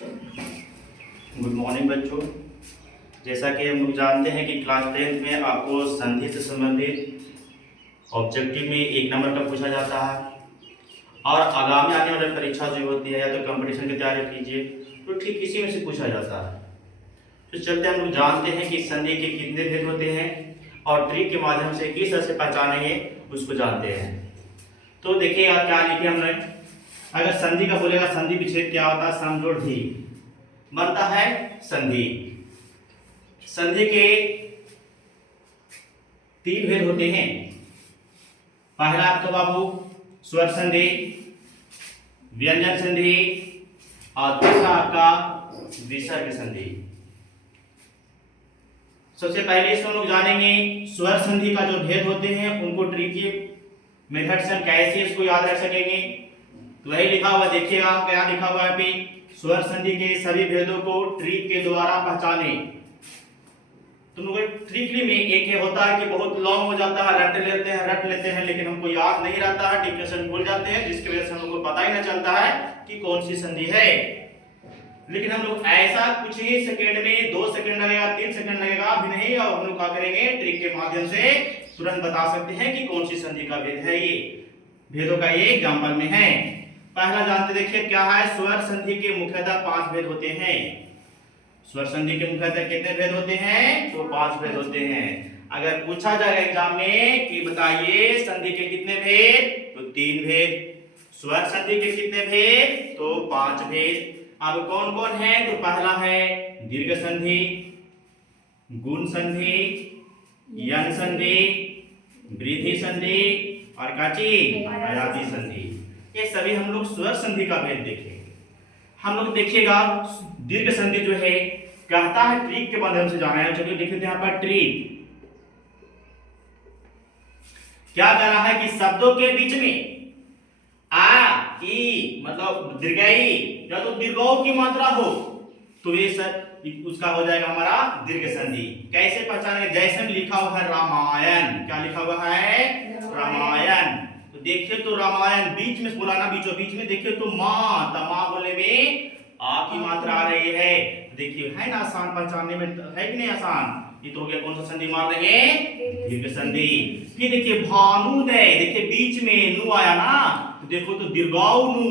Good morning बच्चों। जैसा कि हम लोग जानते हैं कि क्लास 10th में आपको संधि से संबंधित ऑब्जेक्टिव में 1 नंबर का पूछा जाता है और आगामी आने वाली परीक्षा जो होती है या तो कंपटीशन की तैयारी कीजिए तो ठीक इसी में से पूछा जाता है। तो चलते हम लोग जानते हैं कि संधि के कितने भेद होते हैं और ट्रिक के माध्यम से किस तरह से पहचानेंगे उसको जानते हैं। तो देखिए आप क्या लिखे हमने, अगर संधि का बोलेगा संधि विच्छेद क्या होता है, समजोड़ भी बनता है संधि। संधि के 3 भेद होते हैं। पहला आपका बाबू स्वर संधि, व्यंजन संधि और दूसरा आपका विसर्ग संधि। सबसे पहले इसमें हम लोग जानेंगे स्वर संधि का जो भेद होते हैं उनको ट्रिकी मेथड से कैसे इसको याद रख सकेंगे। तो वही लिखा हुआ देखिएगा, क्या लिखा हुआ है पे, स्वर संधि के सभी भेदों को ट्रिक के द्वारा पहचाने। तुम लोग ट्रिकली में एक ये होता है कि बहुत लॉन्ग हो जाता है, रट लेते हैं लेकिन हमको याद नहीं रहता है, डिक्टेशन भूल जाते हैं जिसकी वजह से हम लोग को पता ही नहीं चलता है कि कौन सी संधि है। लेकिन हम लोग ऐसा कुछ ही सेकंड में 2 सेकंड लगेगा, 3 सेकंड लगेगा अभी नहीं, और हम लोग क्या करेंगे ट्रिक के माध्यम से तुरंत बता सकते हैं कि कौन सी संधि का भेद है। ये भेदों का ये एग्जांपल में है। पहला जानते देखिए क्या है, स्वर संधि के मुख्यतः 5 भेद होते हैं। स्वर संधि के मुख्यतः कितने भेद होते हैं, तो 5 भेद होते हैं। अगर पूछा जाए एग्जाम में कि बताइए संधि के कितने भेद, तो 3 भेद। स्वर संधि के कितने भेद, तो 5 भेद। अब कौन कौन है, तो पहला है दीर्घ संधि, गुण संधि, यन संधि, वृद्धि संधि और काची आयाती संधि। ये सभी हम लोग स्वर संधि का भेद देखेंगे। हम लोग देखिएगा दीर्घ संधि जो है कहता है ट्रिक के माध्यम से जाना है। चलिए देखते हैं यहाँ पर ट्रिक क्या कह रहा है कि शब्दों के बीच में आ ई मतलब दीर्घई या तो दीर्घों की मात्रा हो तो ये सर उसका हो जाएगा हमारा दीर्घ संधि। कैसे पहचाने, जैसे में लिखा हुआ है रामायण, क्या लिखा हुआ है रामायण, तो देखिए तो रामायण बीच में बोला ना, बीचों बीच में देखिए तो माँ, तमा बोले में आ की मात्रा आ रही है। देखिए है ना आसान पहचानने में, है कि नहीं आसान। ये तो हो गया कौन सा संधि मार देंगे, दीर्घ संधि। फिर देखिए भानुदय, देखिए बीच में नु आया ना, तो देखो तो दीर्घाउ नु,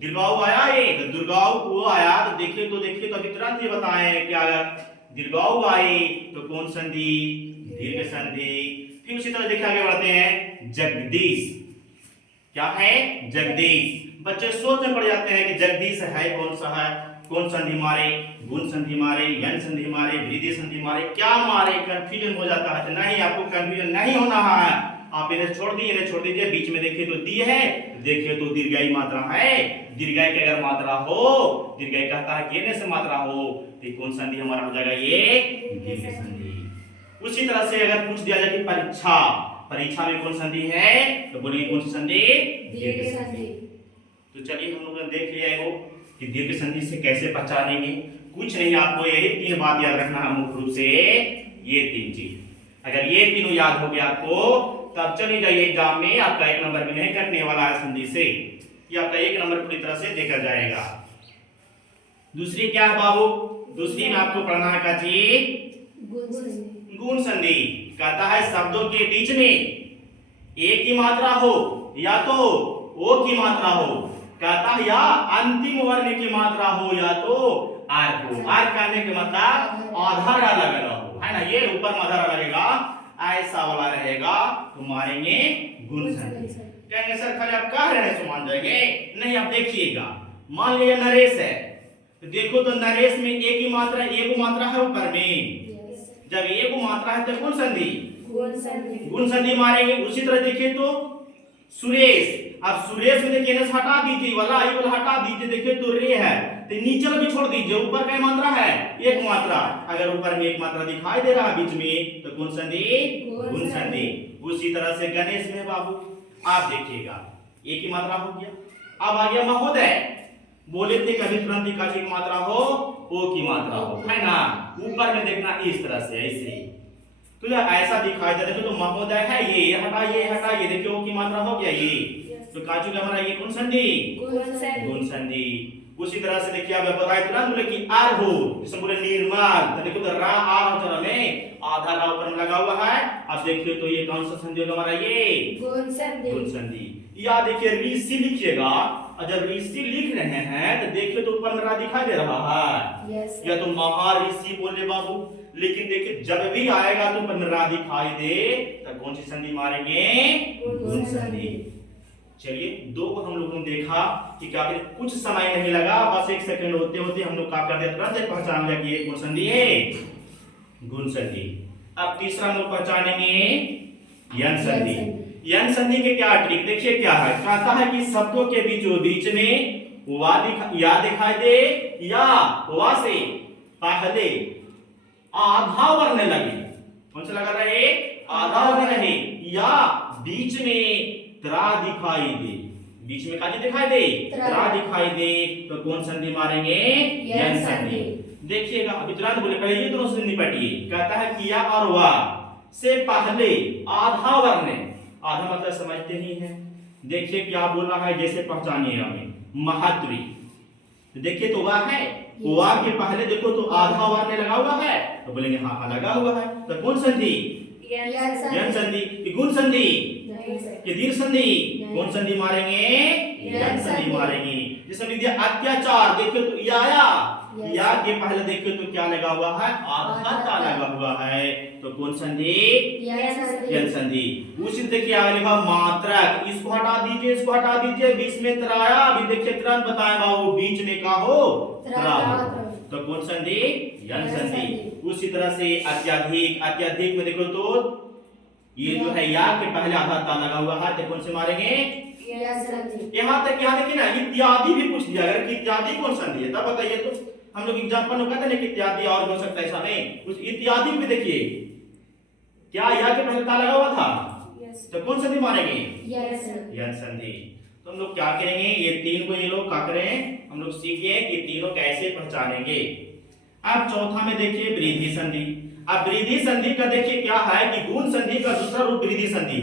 दीर्घाउ आया ये, तो दीर्घाउ वो आया, तो देखिए तो अभी तुरंत ये बताए कि अगर दीर्घाउ आए तो कौन संधि, दीर्घ संधि। फिर उसी तरह देखिए आगे बढ़ते हैं जगदीश, क्या है जगदीश। बच्चे सोच में पड़ जाते हैं कि जगदीश है कौन सा है, कौन संधि मारे, गुण संधि मारे, यन संधि मारे, वृद्धि संधि मारे, क्या मारे, कंफ्यूजन हो जाता है। तो नहीं, आपको कंफ्यूजन नहीं होना है, आप इन्हें छोड़ दीजिए। बीच में देखिए तो दी है, देखिए तो दीर्घाई मात्रा है। दीर्घाई की अगर मात्रा हो, दीर्घाई कहता है केने से मात्रा हो, तो कौन संधि हमारा हो जाएगा, ये दीर्घ संधि। उसी तरह से अगर पूछ दिया जाए कि परीक्षा में कौन संधि है, तो बोलिए कौन सी संधि, दीर्घ संधि। तो चलिए हम लोगों ने देख लिया हो कि दीर्घ संधि से कैसे पहचानेंगे। कुछ नहीं, आपको यही 3 बात याद रखना है मुख्य रूप से, ये 3 चीज। अगर ये तीनों याद हो गया आपको, तब चलिए जाइए एग्जाम में आपका 1 नंबर भी नहीं कटने वाला है संधि से, ये आपका 1 नंबर पूरी तरह से देखा जाएगा। दूसरी क्या है बाबू, दूसरी में आपको पढ़ना है का चीज गुण संधि। कहता है शब्दों के बीच में ए की मात्रा हो या तो ओ की मात्रा हो, कहता है या अंतिम वर्ण की मात्रा हो या तो आर हो। आर कहने के मतलब आधार अलग हो, है ना, ये ऊपर में आधार लगेगा ऐसा वाला रहेगा तो मारेंगे गुण संधि। कहेंगे सर खाली आप कह रहे हैं तो मान जाएंगे, नहीं आप देखिएगा। मान लीजिए नरेश है, तो देखो तो नरेश में ए की मात्रा, ए को मात्रा है ऊपर में, जब ए को मात्रा है तो कौन संधि, गुण संधि मारेंगे। उसी तरह देखिए तो सुरेश, अब सुरेश में देखिए ना हटा दीजिए वाला, ये वाला हटा दीजिए, देखिए तो रे है तो नीचे भी छोड़ दीजिए, ऊपर क्या मात्रा है, एक मात्रा। अगर ऊपर में एक मात्रा दिखाई दे रहा है बीच में तो कौन संधि, गुण संधि। उसी तरह से गणेश में बाबू आप देखिएगा एक ही मात्रा हो गया। अब आ गया महोदय, बोले थे कभी तुरंत की मात्रा हो, ओ की मात्रा हो, है ना, ऊपर में देखना इस तरह से ऐसे, तो यह ऐसा दिखाई दे रहा है। तो महोदय है ये हटाइए, देखिए ओ की मात्रा हो गया ये, तो काजू का हमारा ये कौन संधि, गुण संधि। उसी तरह से देखिए आप बताए तुरंत बोले कि आर हो, जिसमें बोले निर्मल, तो देखिए तो रा आ होता में आधा रा ऊपर में लगा हुआ है। अब देखिए तो ये कौन सा संधि होगा हमारा, ये गुण संधि। गुण संधि। या देखिए ऋषि लिखिएगा, और जब ऋषि लिख रहे हैं तो देखिए तो ऊपर में रा दिखाई दे रहा है, या तो महर्षि बोले बाबू। लेकिन देखिए जब भी आएगा तो ऊपर में रा दिखाई दे तो कौन सी संधि मारेंगे, गुण संधि। चलिए दो को हम लोगों ने देखा कि क्या कुछ समय नहीं लगा, बस 1 सेकंड होते होते हम लोग क्या कर दिया, तुरंत पहचान लिया कि ये कौन संधि है, गुण संधि। अब तीसरा हम लोग पहचानेंगे यन संधि। यन संधि के क्या ट्रिक देखिए क्या है, कहता है कि शब्दों के बीचों बीच में या दिखाई दे या वा से पहले आधा वर्ण लगे। कौन सा लगा रहे, आधा वर्ण रहे, या बीच में त्रा दिखाई दे, बीच में काजी दिखाई दे, त्रा दिखाई दे, तो कौन संधि मारेंगे, यन संधि। देखिएगा अभी तुरंत बोले पहले ये दोनों से निपटिए। कहता है कि या और वा से पहले आधा वर्ण, आधा मतलब समझते ही हैं। देखिए क्या बोल रहा है, जैसे पहचानिए हमें महत्वी, देखिए तो वह है, वा के पहले देखो तो आधा वर्ण लगा हुआ है, तो बोलेंगे हाँ हाँ लगा हुआ है, तो कौन संधि, यन संधि। गुण संधि कि दीर्घ संधि, कौन संधि मारेंगे, यन संधि मारेंगे। जैसे विद्या अत्याचार, देखिए तो या के पहले देखिए तो क्या लगा हुआ है, आधा ता लगा हुआ है, तो कौन संधि, यन संधि। उसी देखिए आगे लिखा मात्रक, इसको हटा दीजिए, इसको हटा दीजिए, बीच में त्राया, अभी देखिए तुरंत बताए बाबू बीच में का हो, त्रा हो, तो कौन संधि, यन संधि। उसी तरह से अत्यधिक, अत्यधिक में देखो तो ये जो है या के पहले आधा ता लगा हुआ है, तो कौन से मारेंगे, यहाँ तक। यहाँ देखिए ना इत्यादि भी पूछ दिया, अगर इत्यादि कौन संधि है तब बताइए। तो हम लोग एग्जांपल में कहते हैं कि इत्यादि और हो सकता है ऐसा नहीं, उस इत्यादि में देखिए क्या या के पहले ता लगा हुआ था, तो कौन संधि मारेंगे, यन संधि। तो हम लोग क्या करेंगे, ये तीन को ये लोग क्या करें, हम लोग सीखे कि तीनों कैसे पहचानेंगे। अब चौथा में देखिए वृद्धि संधि। अब वृद्धि संधि का देखिए क्या है कि गुण संधि का दूसरा रूप वृद्धि संधि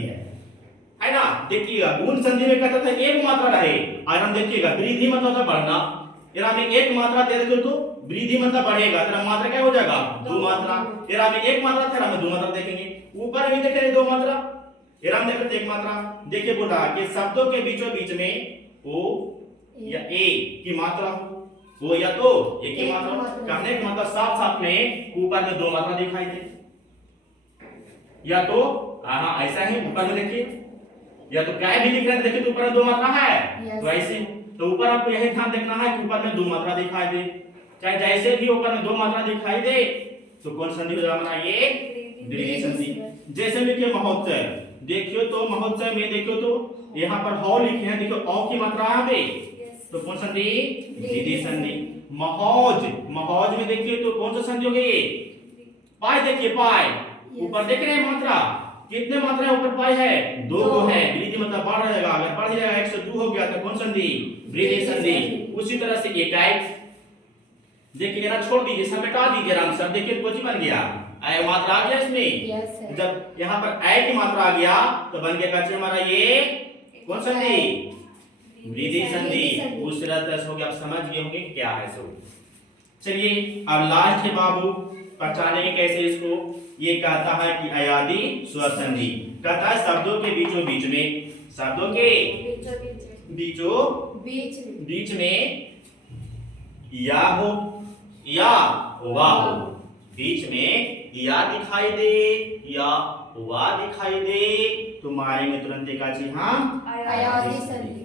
है ना। देखिएगा गुण संधि में कहता था एक मात्रा रहे, और हम देखिएगा वृद्धि मतलब था बढ़ना, इरा में एक मात्रा दे देते तो वृद्धि मतलब बढ़ेगा, तेरा मात्रा क्या हो जाएगा, दो मात्रा। इरा में एक मात्रा था, में दो मात्रा देखेंगे। ऊपर भी देखेंगे दो मात्रा, इरा में देखेंगे एक मात्रा। देखिए बोल रहा कि शब्दों के बीचों बीच में ओ या ए की मात्रा हो, वो या तो एक ही मात्रा। कहने का मतलब साथ साथ में ऊपर में दो मात्रा दिखाई दे, या तो हाँ ऐसा ही ऊपर में देखिए, या तो क्या भी लिख रहे हैं देखिए तो ऊपर में दो मात्रा है, तो ऐसे तो ऊपर आपको यही ध्यान देखना है कि ऊपर में दो मात्रा दिखाई दे, चाहे जैसे भी ऊपर में दो मात्रा दिखाई दे, तो कौन संधि हो जाएगा, ये वृद्धि संधि। जैसे देखिए महोत्सव, देखियो तो महोत्सव में देखियो तो यहाँ पर हौ लिखे हैं, देखियो औ की मात्रा यहाँ पे, तो कौन संधि, वृद्धि संधि। महोज, महोज में देखिए तो कौन सा संधि हो गई, पाई। देखिए पाई ऊपर देख रहे हैं मात्रा, कितने मात्रा ऊपर पाई है, दो है, वृद्धि मतलब बढ़ रहेगा, अगर बढ़ जाएगा 102 हो गया तो कौन संधि, वृद्धि संधि। उसी तरह से एकाएक देखिए ना छोड़ दीजिए, सब मिटा दीजिए आराम से। देखिए कोची बन गया, आय मात्रा आ गया इसमें, जब यहाँ पर आय की मात्रा आ गया तो बन गया कच्चे हमारा ये कौन संधि, वृद्धि संधि। उस तरह से हो गया, आप समझ गए होंगे क्या है सब। चलिए अब लास्ट है बाबू, पहचानेंगे कैसे इसको। ये कहता है कि अयादि स्वर संधि। कहता है शब्दों के बीचों बीच में, शब्दों के बीचों बीच में या हो या वा हो, बीच में या दिखाई दे या वा दिखाई दे, तो मारेंगे तुरंत एक आची हम अयादि संधि।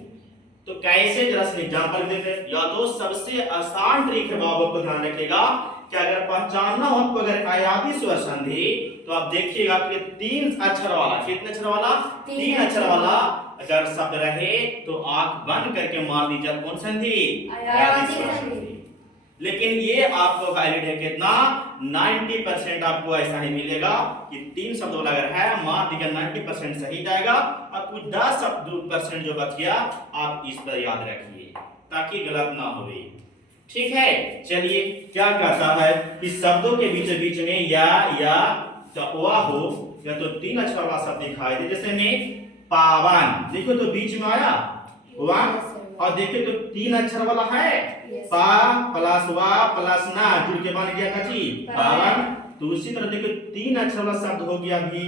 तो कैसे जरा से एग्जांपल देते हैं। या तो सबसे आसान ट्रिक है बाबू को ध्यान रखिएगा कि अगर पहचानना हो आपको अगर अयादि स्वर संधि, तो आप देखिएगा कि 3 अक्षर वाला, कितने अक्षर वाला, 3 अक्षर वाला अगर शब्द रहे तो आंख बंद करके मार दीजिए कौन संधि, अयादि स्वर संधि। लेकिन ये आपको वैलिड है कितना, 90% आपको ऐसा ही मिलेगा कि 3 शब्द वाला अगर है मार दीजिए 90% सही जाएगा, और कुछ 10% जो बच गया आप इस पर याद रखिए ताकि गलत ना हो। ठीक है। चलिए क्या कहता है कि शब्दों के बीच बीच में या तो वा हो या तो 3 अक्षर वाला शब्द दिखाई दे। जैसे में पावन, देखो तो बीच में आया वा, और देखिए तो 3 अक्षर वाला है, पा प्लस वा प्लस ना जुड़ के बन गया कची पावन। तो उसी तरह देखिए 3 अक्षर वाला शब्द हो गया भी,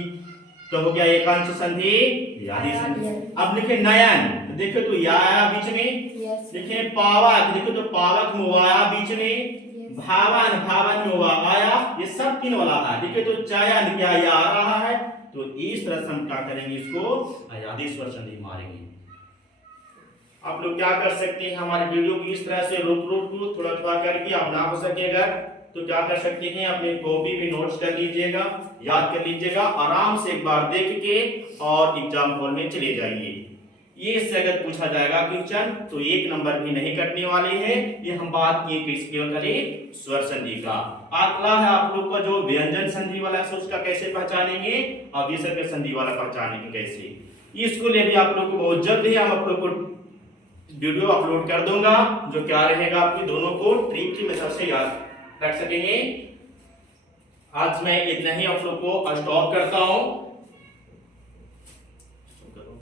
तो हो गया एकांश संधि यादी संधि। अब लिखे नयन, तो देखिए तो या आया बीच में, लिखे पावक, देखिए तो पावक में आया बीच में, भावन भावन में वा आया, ये सब 3 वाला है। देखिए तो चयन क्या या आ रहा है, तो इस तरह से हम क्या करेंगे, इसको अयादी स्वर संधि मारेंगे। आप लोग क्या कर सकते हैं, हमारे वीडियो को इस तरह से रोक रोक को थोड़ा थोड़ा करके आप ना हो सकेगा तो क्या कर सकते हैं, अपने कॉपी में नोट्स कर लीजिएगा, याद कर लीजिएगा, आराम से एक बार देख के और एग्जाम हॉल में चले जाइए। ये इससे अगर पूछा जाएगा क्वेश्चन तो 1 नंबर भी नहीं कटने वाले हैं। ये हम बात किए किसके करें, स्वर संधि का। अगला है आप लोग का जो व्यंजन संधि वाला है उसका कैसे पहचानेंगे और विसर्ग संधि वाला पहचानेंगे कैसे, इसको लिए भी आप लोग को बहुत जल्द ही हम आप लोग को वीडियो अपलोड कर दूंगा, जो क्या रहेगा आपके दोनों को ट्रिक की मेथड से याद रख सकेंगे। आज मैं इतना ही आप लोग को स्टॉप करता हूं।